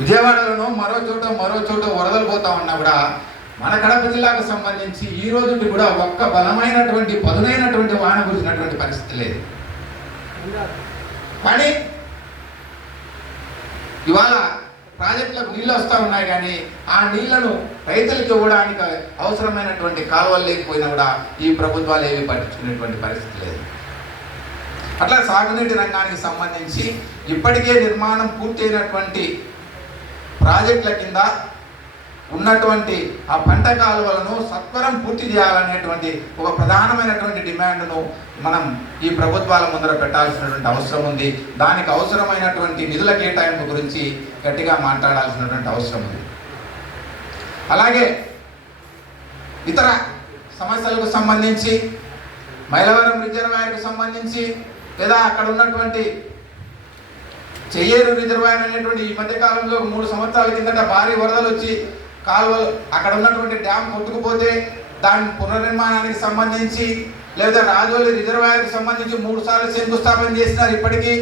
విజయవాడలోనూ మరో చోట వరదలు పోతా ఉన్నా కూడా మన కడప జిల్లాకు సంబంధించి ఈ రోజుకి కూడా ఒక్క బలమైనటువంటి పదునైనటువంటి వాన కురిసినటువంటి పరిస్థితి లేదు. కానీ ఇవాళ ప్రాజెక్టులకు నీళ్ళు వస్తూ ఉన్నాయి, కానీ ఆ నీళ్లను రైతులకు ఇవ్వడానికి అవసరమైనటువంటి కాలువలు లేకపోయినా కూడా ఈ ప్రభుత్వాలు ఏమీ పట్టించుకునేటువంటి పరిస్థితి లేదు. అట్లా సాగునీటి రంగానికి సంబంధించి ఇప్పటికే నిర్మాణం పూర్తయినటువంటి ప్రాజెక్టుల కింద ఉన్నటువంటి ఆ పంట కాలువలను సత్వరం పూర్తి చేయాలనేటువంటి ఒక ప్రధానమైనటువంటి డిమాండ్ను మనం ఈ ప్రభుత్వాల ముందర పెట్టాల్సినటువంటి అవసరం ఉంది. దానికి అవసరమైనటువంటి నిధుల కేటాయింపు గురించి గట్టిగా మాట్లాడాల్సినటువంటి అవసరం ఉంది. అలాగే ఇతర సమస్యలకు సంబంధించి మైలవరం రిజర్వాయర్కు సంబంధించి లేదా అక్కడ ఉన్నటువంటి చెయ్యేరు రిజర్వాయర్ అనేటువంటి ఈ మధ్యకాలంలో 3 సంవత్సరాల కిందట భారీ వరదలు వచ్చి కాలువలు అక్కడ ఉన్నటువంటి డ్యామ్ కొట్టుకుపోతే దాని పునర్నిర్మాణానికి సంబంధించి లేదా రాజోలి రిజర్వాయర్కి సంబంధించి 3 సార్లు శంకుస్థాపన చేసినారు. ఇప్పటికీ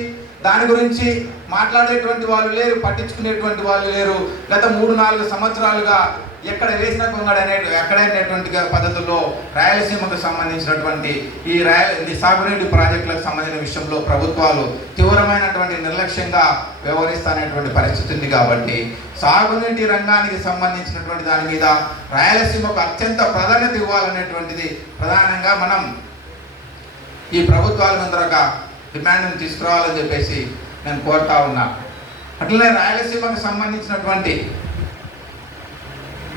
దాని గురించి మాట్లాడేటువంటి వాళ్ళు లేరు, పట్టించుకునేటువంటి వాళ్ళు లేరు. గత 3-4 సంవత్సరాలుగా ఎక్కడ వేసిన కొంగడ ఎక్కడైనటువంటి పద్ధతుల్లో రాయలసీమకు సంబంధించినటువంటి ఈ సాగునీటి ప్రాజెక్టులకు సంబంధించిన విషయంలో ప్రభుత్వాలు తీవ్రమైనటువంటి నిర్లక్ష్యంగా వ్యవహరిస్తున్నటువంటి పరిస్థితి ఉంది. కాబట్టి సాగునీటి రంగానికి సంబంధించినటువంటి దాని మీద రాయలసీమకు అత్యంత ప్రాధాన్యత ఇవ్వాలనేటువంటిది ప్రధానంగా మనం ఈ ప్రభుత్వాల ముందర ఒక డిమాండ్ని తీసుకురావాలని చెప్పేసి నేను కోరుతా ఉన్నా. అట్లనే రాయలసీమకు సంబంధించినటువంటి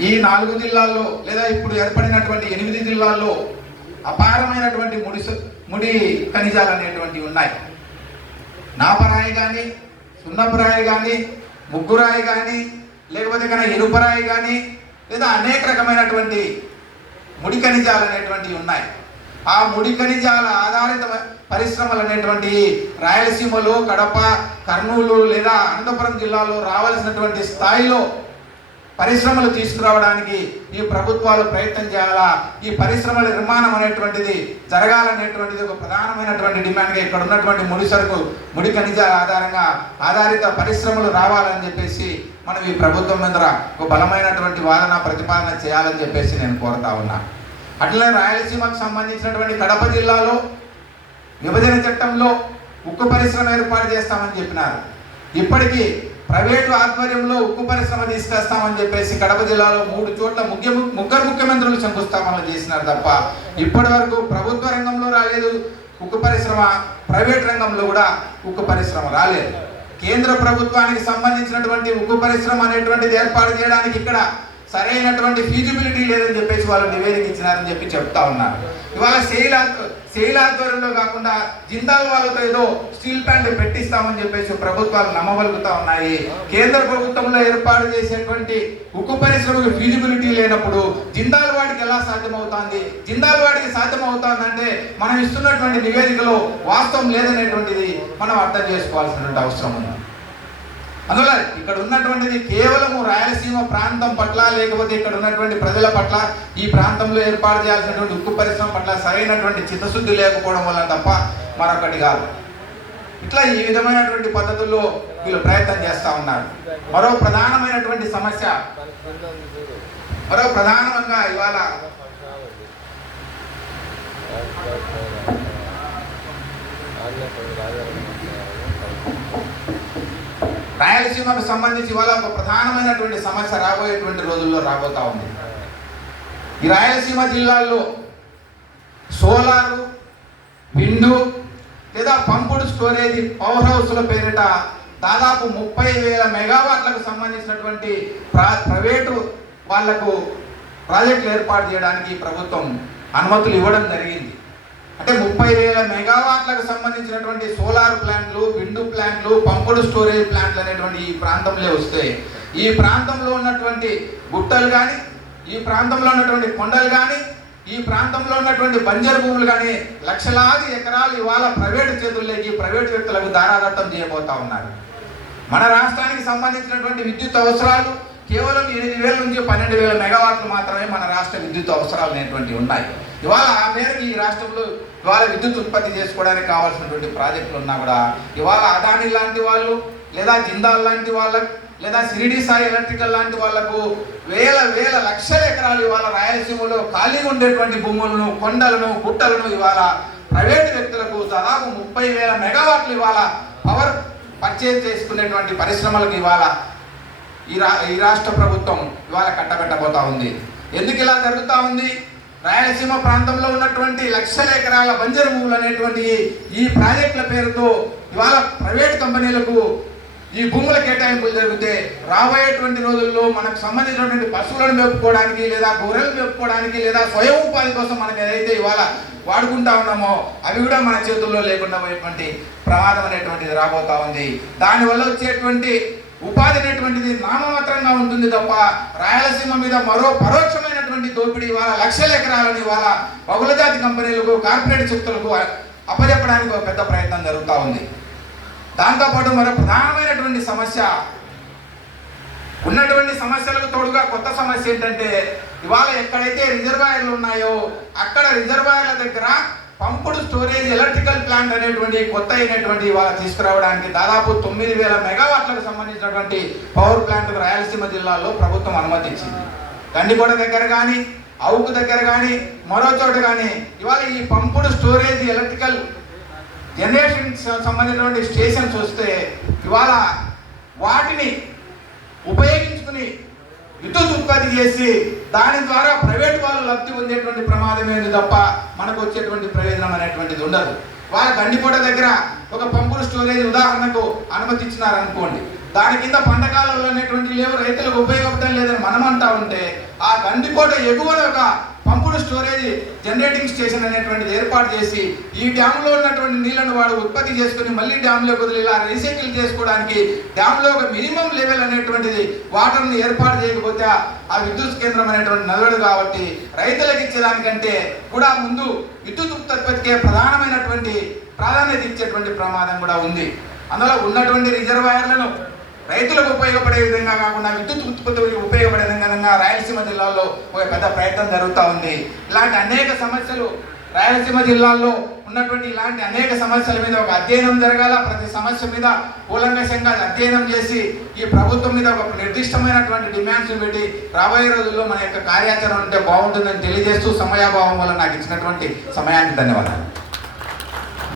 ఈ 4 జిల్లాల్లో లేదా ఇప్పుడు ఏర్పడినటువంటి 8 జిల్లాల్లో అపారమైనటువంటి ముడి ఖనిజాలు అనేటువంటివి ఉన్నాయి. నాపరాయి కానీ, సున్నపురాయి కానీ, ముగ్గురాయి కానీ, లేకపోతే కన్నా ఇనుపరాయి కానీ, లేదా అనేక రకమైనటువంటి ముడి ఖనిజాలు అనేటువంటివి ఉన్నాయి. ఆ ముడి ఖనిజాల ఆధారిత పరిశ్రమలు అనేటువంటి రాయలసీమలో కడప, కర్నూలు లేదా అనంతపురం జిల్లాలో రావాల్సినటువంటి స్థాయిలో పరిశ్రమలు తీసుకురావడానికి ఈ ప్రభుత్వాలు ప్రయత్నం చేయాలా. ఈ పరిశ్రమల నిర్మాణం అనేటువంటిది జరగాలనేటువంటిది ఒక ప్రధానమైనటువంటి డిమాండ్గా ఇక్కడ ఉన్నటువంటి ముడి ఖనిజాల ఆధారిత పరిశ్రమలు రావాలని చెప్పేసి మనం ఈ ప్రభుత్వం ముందర ఒక బలమైనటువంటి వాదన ప్రతిపాదన చేయాలని చెప్పేసి నేను కోరుతా ఉన్నా. అట్లనే రాయలసీమకు సంబంధించినటువంటి కడప జిల్లాలో విభజన చట్టంలో ఉక్కు పరిశ్రమ ఏర్పాటు చేస్తామని చెప్పినారు. ఇప్పటికీ ప్రైవేటు ఆధ్వర్యంలో ఉక్కు పరిశ్రమ తీసుకొస్తామని చెప్పేసి కడప జిల్లాలో 3 చోట్ల ముగ్గురు ముఖ్యమంత్రులు శంకుస్థాపనలు చేసినారు తప్ప ఇప్పటి వరకు ప్రభుత్వ రంగంలో రాలేదు ఉక్కు పరిశ్రమ, ప్రైవేట్ రంగంలో కూడా ఉక్కు పరిశ్రమ రాలేదు. కేంద్ర ప్రభుత్వానికి సంబంధించినటువంటి ఉక్కు పరిశ్రమ అనేటువంటిది ఏర్పాటు చేయడానికి ఇక్కడ సరైనటువంటి ఫీజిబిలిటీ లేదని చెప్పేసి వాళ్ళు నివేదిక ఇచ్చినారని చెప్పి చెప్తా ఉన్నారు. ఇవాళ సెయిల్ ఆధ్వర్యంలో కాకుండా జిందాల్ వాళ్ళతో ఏదో స్టీల్ ప్లాంట్ పెట్టిస్తామని చెప్పేసి ప్రభుత్వాలు నమ్మగలుగుతా ఉన్నాయి. కేంద్ర ప్రభుత్వంలో ఏర్పాటు చేసేటువంటి ఉక్కు పరిశ్రమకు ఫీజిబిలిటీ లేనప్పుడు జిందాల్ వాడికి ఎలా సాధ్యమవుతుంది? జిందాల్ వాడికి సాధ్యమవుతుందంటే మనం ఇస్తున్నటువంటి నివేదికలో వాస్తవం లేదనేటువంటిది మనం అర్థం చేసుకోవాల్సినటువంటి అవసరం ఉంది. అందువల్ల ఇక్కడ ఉన్నటువంటిది కేవలము రాయలసీమ ప్రాంతం పట్ల లేకపోతే ఇక్కడ ఉన్నటువంటి ప్రజల పట్ల ఈ ప్రాంతంలో ఏర్పాటు చేయాల్సినటువంటి ఉక్కు పరిశ్రమ పట్ల సరైనటువంటి చిత్తశుద్ధి లేకపోవడం వల్ల తప్ప మరొకటి కాదు. ఇట్లా ఈ విధమైనటువంటి పద్ధతుల్లో వీళ్ళు ప్రయత్నం చేస్తూ ఉన్నారు. మరో ప్రధానమైనటువంటి సమస్య ప్రధానంగా ఇవాళ రాయలసీమకు సంబంధించి ఇవాళ ఒక ప్రధానమైనటువంటి సమస్య రాబోయేటువంటి రోజుల్లో రాబోతా ఉంది. ఈ రాయలసీమ జిల్లాల్లో సోలారు, విండు లేదా పంపుడు స్టోరేజ్ పవర్ హౌస్ల పేరిట దాదాపు 30,000 మెగావాట్లకు సంబంధించినటువంటి ప్రైవేటు వాళ్లకు ప్రాజెక్టులు ఏర్పాటు చేయడానికి ప్రభుత్వం అనుమతులు ఇవ్వడం జరిగింది. అంటే 30,000 మెగావాట్లకు సంబంధించినటువంటి సోలార్ ప్లాంట్లు, విండు ప్లాంట్లు, పంపుడు స్టోరేజ్ ప్లాంట్లు అనేటువంటి ఈ ప్రాంతంలో వస్తే ఈ ప్రాంతంలో ఉన్నటువంటి గుట్టలు కానీ, ఈ ప్రాంతంలో ఉన్నటువంటి కొండలు కానీ, ఈ ప్రాంతంలో ఉన్నటువంటి బంజరు భూములు కానీ లక్షలాది ఎకరాలు ఇవాళ ప్రైవేటు చేతుల్లోకి ప్రైవేటు వ్యక్తులకు దారాదత్తం చేయబోతా ఉన్నారు. మన రాష్ట్రానికి సంబంధించినటువంటి విద్యుత్ అవసరాలు కేవలం 8,000 నుంచి 12,000 మెగావాట్లు మాత్రమే మన రాష్ట్ర విద్యుత్ అవసరాలు అనేటువంటివి ఉన్నాయి. ఇవాళ ఆ మేరకు ఈ రాష్ట్రంలో ఇవాళ విద్యుత్ ఉత్పత్తి చేసుకోవడానికి కావాల్సినటువంటి ప్రాజెక్టులు ఉన్నా కూడా ఇవాళ అదాని లాంటి వాళ్ళు లేదా జిందాల్ లాంటి వాళ్ళ లేదా షిరిడి సాయి ఎలక్ట్రికల్ లాంటి వాళ్లకు వేల లక్షల ఎకరాలు ఇవాళ రాయలసీమలో ఖాళీగా ఉండేటువంటి భూములను, కొండలను, గుట్టలను ఇవాళ ప్రైవేటు వ్యక్తులకు దాదాపు 30,000 మెగావాట్లు ఇవాళ పవర్ పర్చేజ్ చేసుకునేటువంటి పరిశ్రమలకు ఇవాళ ఈ రాష్ట్ర ప్రభుత్వం ఇవాళ కట్టబెట్టబోతా ఉంది. ఎందుకు ఇలా జరుగుతూ ఉంది? రాయలసీమ ప్రాంతంలో ఉన్నటువంటి లక్షల ఎకరాల బంజరు భూములు అనేటువంటి ఈ ప్రాజెక్టుల పేరుతో ఇవాళ ప్రైవేట్ కంపెనీలకు ఈ భూముల కేటాయింపులు జరిగితే రాబోయేటువంటి రోజుల్లో మనకు సంబంధించినటువంటి పశువులను మేపుకోవడానికి, లేదా గొర్రెలు మేపుకోవడానికి, లేదా స్వయం ఉపాధి కోసం మనకు ఏదైతే ఇవాళ వాడుకుంటా ఉన్నామో అవి కూడా మన చేతుల్లో లేకుండా పోయేటువంటి ప్రమాదం అనేటువంటిది రాబోతా ఉంది. దానివల్ల వచ్చేటువంటి ఉపాధి అనేటువంటిది నామమాత్రంగా ఉంటుంది తప్ప రాయలసీమ మీద మరో పరోక్షమైనటువంటి దోపిడీ ఇవాళ లక్షల ఎకరాలను ఇవాళ బహుళజాతి కంపెనీలకు, కార్పొరేట్ శక్తులకు అప్పచెప్పడానికి ఒక పెద్ద ప్రయత్నం జరుగుతూ ఉంది. దాంతోపాటు మరో ప్రధానమైనటువంటి సమస్య, ఉన్నటువంటి సమస్యలకు తోడుగా కొత్త సమస్య ఏంటంటే ఇవాళ ఎక్కడైతే రిజర్వాయర్లు ఉన్నాయో అక్కడ రిజర్వాయర్ల దగ్గర పంపుడు స్టోరేజ్ ఎలక్ట్రికల్ ప్లాంట్ అనేటువంటి కొత్త అయినటువంటి ఇవాళ తీసుకురావడానికి దాదాపు 9,000 మెగావాట్లకు సంబంధించినటువంటి పవర్ ప్లాంట్ రాయలసీమ జిల్లాలో ప్రభుత్వం అనుమతి ఇచ్చింది. గండికోట దగ్గర కానీ, అవుకు దగ్గర కానీ, మరో చోట కానీ ఇవాళ ఈ పంపుడు స్టోరేజ్ ఎలక్ట్రికల్ జనరేషన్ సంబంధించినటువంటి స్టేషన్స్ వస్తే ఇవాళ వాటిని ఉపయోగించుకుని విద్యుత్ ఉత్పత్తి చేసి దాని ద్వారా ప్రైవేట్ వాళ్ళు లబ్ధి పొందేటువంటి ప్రమాదం ఏంది తప్ప మనకు వచ్చేటువంటి ప్రయోజనం అనేటువంటిది ఉండదు. వాళ్ళ గండికోట దగ్గర ఒక పంపుడు స్టోరేజ్ ఉదాహరణకు అనుమతి ఇచ్చినారనుకోండి, దాని కింద పంటకాలంలో అనేటువంటి లేవు, రైతులకు ఉపయోగపడడం లేదని మనం అంటా ఉంటే ఆ గండికోట ఎగువన ఒక పంపుడు స్టోరేజ్ జనరేటింగ్ స్టేషన్ అనేటువంటిది ఏర్పాటు చేసి ఈ డ్యామ్లో ఉన్నటువంటి నీళ్లను వాడు ఉత్పత్తి చేసుకుని మళ్ళీ డ్యామ్లోకి వదిలి ఇలా రీసైకిల్ చేసుకోవడానికి డ్యామ్లో ఒక మినిమం లెవెల్ అనేటువంటిది వాటర్ని ఏర్పాటు చేయకపోతే ఆ విద్యుత్ కేంద్రం అనేటువంటి నలవడు. కాబట్టి రైతులకు ఇచ్చేదానికంటే కూడా ముందు విద్యుత్ ఉత్పత్తికే ప్రధానమైనటువంటి ప్రాధాన్యత ఇచ్చేటువంటి ప్రమాదం కూడా ఉంది. అందులో ఉన్నటువంటి రిజర్వాయర్లను రైతులకు ఉపయోగపడే విధంగా కాకుండా విద్యుత్ ఉత్పత్తులకు ఉపయోగపడే విధంగా రాయలసీమ జిల్లాలో ఒక పెద్ద ప్రయత్నం జరుగుతూ ఉంది. ఇలాంటి అనేక సమస్యలు రాయలసీమ జిల్లాల్లో ఉన్నటువంటి ఇలాంటి అనేక సమస్యల మీద ఒక అధ్యయనం జరగాల. ప్రతి సమస్య మీద కూలంకషంగా అధ్యయనం చేసి ఈ ప్రభుత్వం మీద ఒక నిర్దిష్టమైనటువంటి డిమాండ్స్ పెట్టి రాబోయే రోజుల్లో మన యొక్క కార్యాచరణ ఉంటే బాగుంటుందని తెలియజేస్తూ సమయాభావం వల్ల నాకు ఇచ్చినటువంటి సమయానికి ధన్యవాదాలు.